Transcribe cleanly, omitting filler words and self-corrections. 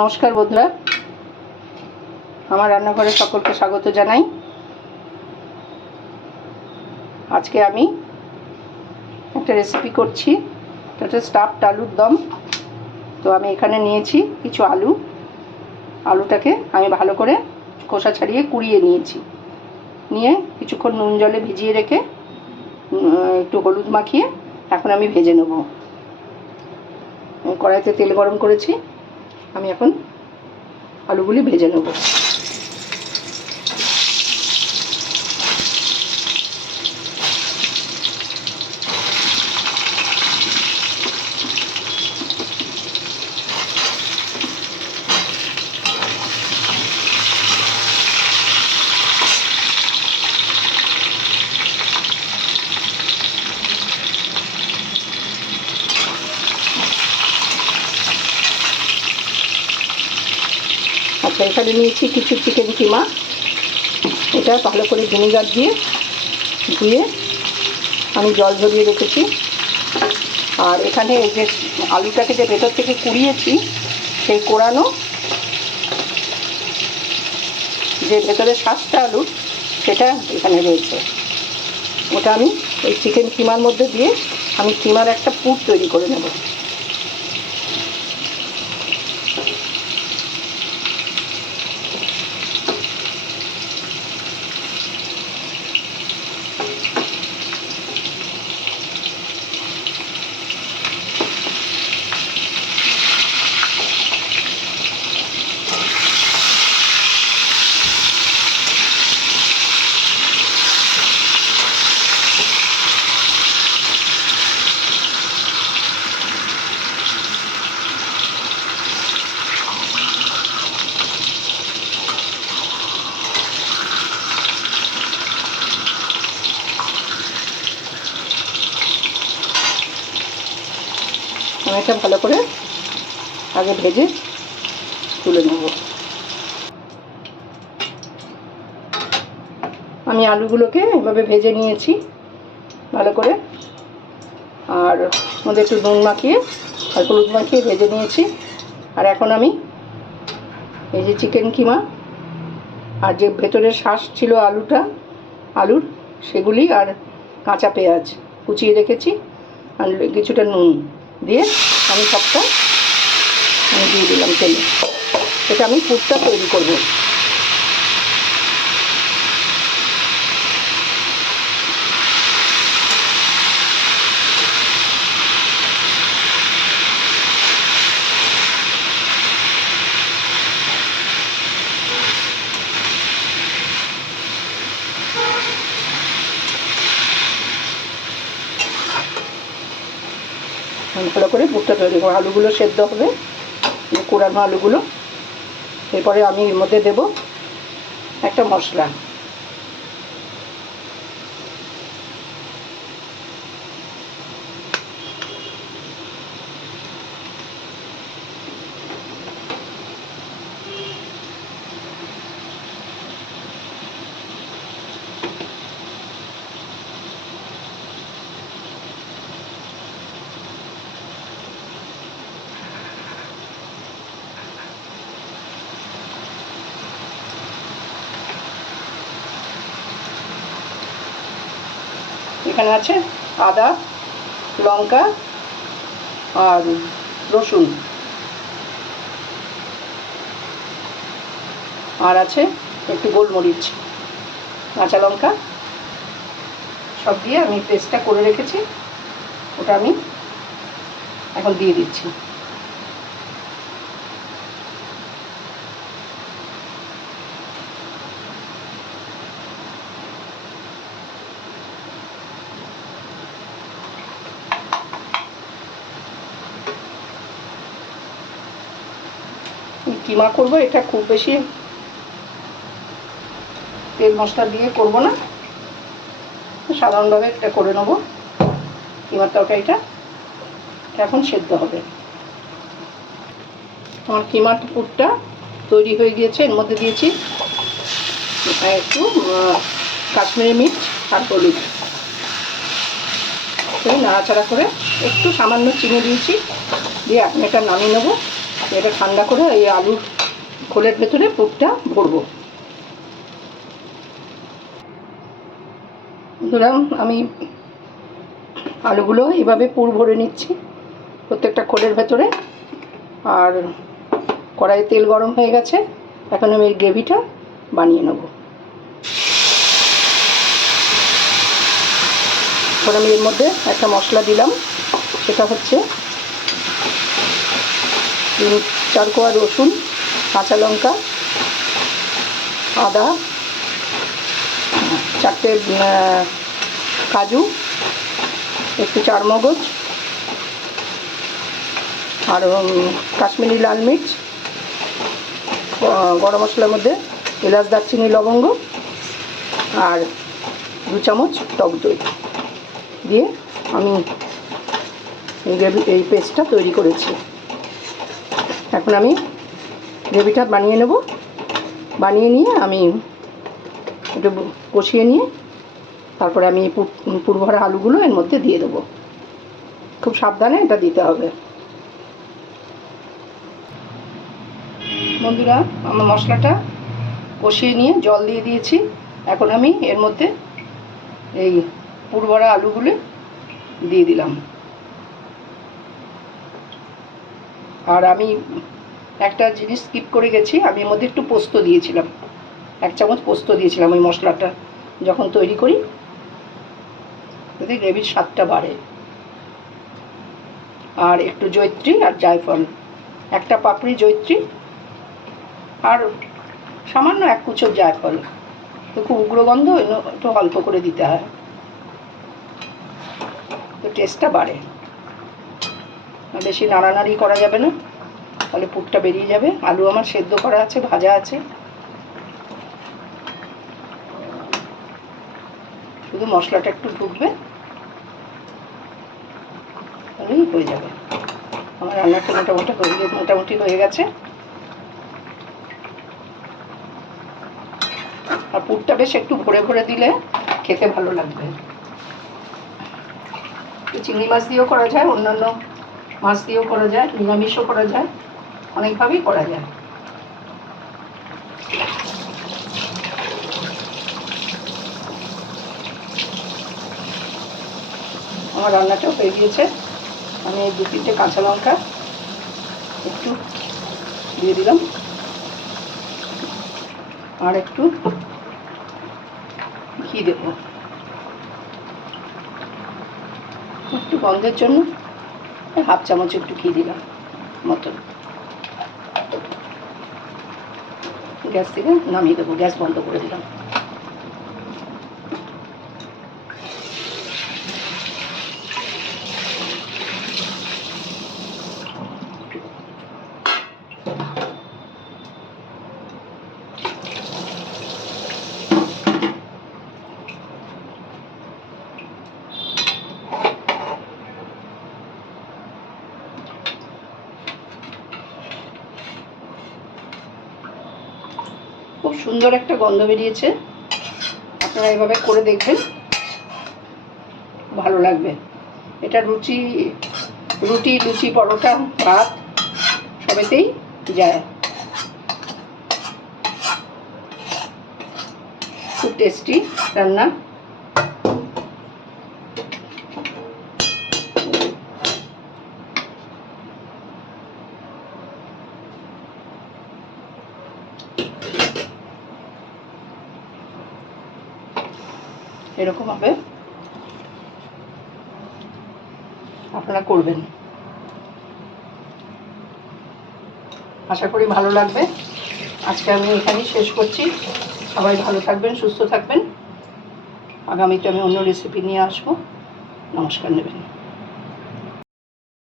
নমস্কার বন্ধুরা, আমার রান্নাঘরে সকলকে স্বাগত জানাই। আজকে আমি একটা রেসিপি করছি, এটা স্টাফড আলুর দম। তো আমি এখানে নিয়েছি কিছু আলুটাকে আমি ভালো করে খোসা ছাড়িয়ে কুড়িয়ে নিয়েছি। নিয়ে কিছুক্ষণ নুন জলে ভিজিয়ে রেখে একটু হলুদ মাখিয়ে এখন আমি ভেজে নেব। কড়াইতে তেল গরম করেছি, আমি এখন আলুগুলি ভেজে নেব। আচ্ছা, এখানে নিয়েছি কিছু চিকেন কিমা। এটা ভালো করে ভিনেগার দিয়ে ধুয়ে আমি জল ঝরিয়ে রেখেছি। আর এখানে এই যে আলুটাকে যে ভেতর থেকে কুড়িয়েছি, সেই কোড়ানো যে ভেতরের শ্বাসটা আলুর, সেটা এখানে রয়েছে। ওটা আমি এই চিকেন কিমার মধ্যে দিয়ে আমি কিমার একটা পুর তৈরি করে নেব। আমি এটা ভালো করে আগে ভেজে তুলে নেব। আমি আলুগুলোকে এভাবে ভেজে নিয়েছি ভালো করে, আর মধ্যে একটু নুন মাখিয়ে আর হলুদ মাখিয়ে ভেজে নিয়েছি। আর এখন আমি এই যে চিকেন কিমা আর যে ভেতরের শ্বাস ছিল আলুর, সেগুলি আর কাঁচা পেঁয়াজ কুচিয়ে রেখেছি আর কিছুটা নুন দিয়ে আমি সবটা দিয়ে দিলাম তেলে। এটা আমি পুরটা তৈরি করব। ভালো করে পুরটা তৈরি করবো। আলুগুলো সেদ্ধ হবে, কোরানো আলুগুলো। এরপরে আমি এর মধ্যে দেব একটা মশলা। এখানে আছে আদা, লঙ্কা আর রসুন, আর আছে একটু গোলমরিচ, কাঁচা লঙ্কা, সব দিয়ে আমি পেস্টটা করে রেখেছি। ওটা আমি এখন দিয়ে দিচ্ছি। কিমা করবো, এটা খুব বেশি তেল মশলা দিয়ে করব না, সাধারণভাবে এটা করে নেবো। কিমার তরকারিটা এখন সেদ্ধ হবে। আমার কিমার পুরটা তৈরি হয়ে গিয়েছে। এর মধ্যে দিয়েছি একটু কাশ্মীরি মির্চ আর হলুদ, নাড়াচাড়া করে একটু সামান্য চিনি দিয়েছি, দিয়ে আমি এটা নামিয়ে নেবো। এটা ঠান্ডা করে এই আলুর খোলের ভেতরে পুরটা ভরবো। ধরলাম আমি আলুগুলো এইভাবে পুর ভরে নিচ্ছি প্রত্যেকটা খোলের ভেতরে। আর কড়াইয়ে তেল গরম হয়ে গেছে, এখন আমি এই গ্রেভিটা বানিয়ে নেব। এখন আমি এর মধ্যে একটা মশলা দিলাম, সেটা হচ্ছে 3-4 কোয়া রসুন, কাঁচা লঙ্কা, আদা, 4টে কাজু, একটু চারমগজ, আর কাশ্মীরি লাল মির্চ, গরম মশলার মধ্যে এলাচ, দারচিনি, লবঙ্গ, আর 2 চামচ টক দই দিয়ে আমি এই পেস্টটা তৈরি করেছি। এখন আমি গ্রেভিটা বানিয়ে নেব। বানিয়ে নিয়ে আমি একটু কষিয়ে নিয়ে তারপরে আমি পুর ভরা আলুগুলো এর মধ্যে দিয়ে দেবো। খুব সাবধানে এটা দিতে হবে। বন্ধুরা, আমার মশলাটা কষিয়ে নিয়ে জল দিয়ে দিয়েছি। এখন আমি এর মধ্যে এই পুর ভরা আলুগুলো দিয়ে দিলাম। আর আমি একটা জিনিস স্কিপ করে গেছি, আমি এর মধ্যে একটু পোস্ত দিয়েছিলাম, 1 চামচ পোস্ত দিয়েছিলাম ওই মশলাটা যখন তৈরি করি, যাতে গ্রেভির স্বাদটা বাড়ে। আর একটু জয়িত্রী আর জায়ফল, একটা পাপড়ি জয়িত্রী আর সামান্য 1 কুচো জায়ফল। তো খুব উগ্রগন্ধ, একটু অল্প করে দিতে হয়, তো টেস্টটা বাড়ে। বেশি নাড়ানাড়ি করা যাবে না, তাহলে পুরটা বেরিয়ে যাবে। আলু আমার সেদ্ধ করা আছে, ভাজা আছে, শুধু মশলাটা একটু ঢুকবে, তাহলেই হয়ে যাবে। আমার রান্নাটা মোটামুটি হয়ে গেছে। আর পুরটা বেশ একটু ভরে ভরে দিলে খেতে ভালো লাগবে। চিংড়ি মাছ দিয়েও করা যায়, অন্যান্য মাছ দিয়েও করা যায়, নিরামিষও করা যায়, অনেকভাবেই করা যায়। আমার রান্নাটাও হয়ে গিয়েছে। আমি 2-3টে কাঁচা লঙ্কা একটু দিয়ে দিলাম, আর একটু ঘি দেবো একটু গন্ধের জন্য, 1/2 চামচ একটু ঘি দিলাম মতন। গ্যাস থেকে নামিয়ে দেবো, গ্যাস বন্ধ করে দিলাম। খুব সুন্দর একটা গন্ধ বেরিয়েছে। আপনারা এভাবে করে দেখবেন, ভালো লাগবে। এটা রুটি, লুচি, পরোটা, ভাত সবেতেই যায়। খুব টেস্টি রান্না। এরকমভাবে আপনারা করবেন, আশা করি ভালো লাগবে। আজকে আমি এখানেই শেষ করছি। সবাই ভালো থাকবেন, সুস্থ থাকবেন। আগামীতে আমি অন্য রেসিপি নিয়ে আসবো। নমস্কার নেবেন।